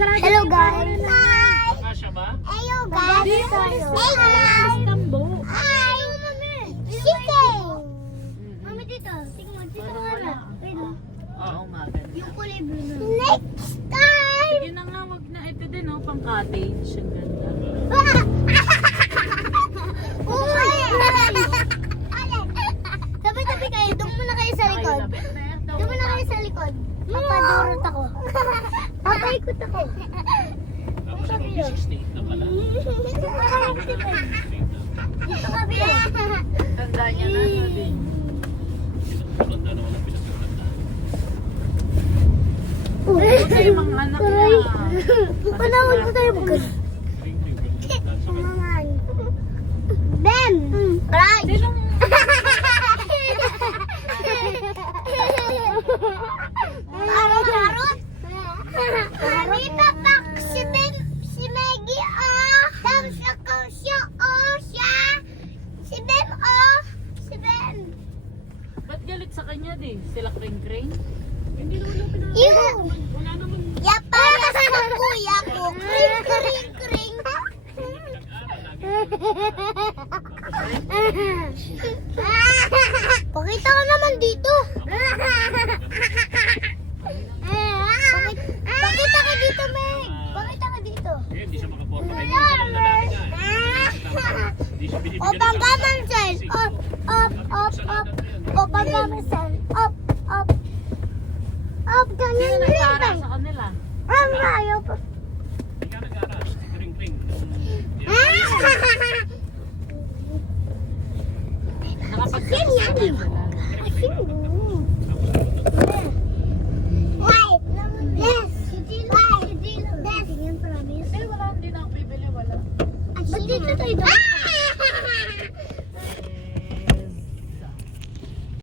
Hello guys. Kasya ba? Hello guys. Hello guys. Tambo. Hi. Chicken. Mami dito. Tingnan mo. Dito ka na. Wait lang. Oo, maganda. Yung kulay blue na. Next time. Sige na nga, wag na. Ito din, oh, pang cottage. Ang ganda. Uy. Tabi-tabi kayo. Doon muna kayo sa likod. Doon muna kayo sa likod. Papadurot ako. Papaikot ako. Tapos yung 68 na pala. Dito kami. Tanda niya na, sabi. Pinagkulanda naman ang pinagkulanda. Ito yung mga anak niya. Panawag ko tayo mag- Ben! Right! Sinong Karot! Rita Pak! Si Ben! Si Maggie oh! Tapos ako siya oh! Siya! Si Ben oh! Si Ben! ba't galit sa kanya di? Sila kring-kring? Yung! Ya para sa kuya ko! Kring kring kring! Pakita ka naman dito! Pakita ka dito, Meg! Pakita ka dito! Eh, hindi siya makaporma kayo. Hindi siya lalaki nga eh. Hindi siya binibigyan O panggamansan! Up! Up! Up! Up! O panggamansan! Up! Up! Up! Sino Ganyan nagpara lang! sa kanila? Ang ayaw pa! Hindi ka nag-aras. Kring-kring. Nakapagtapos na Yan, sila. Wait! Yes! Wait! Yes! Eh, wala, hindi na ako bibili, wala. Ba't dito tayo doon?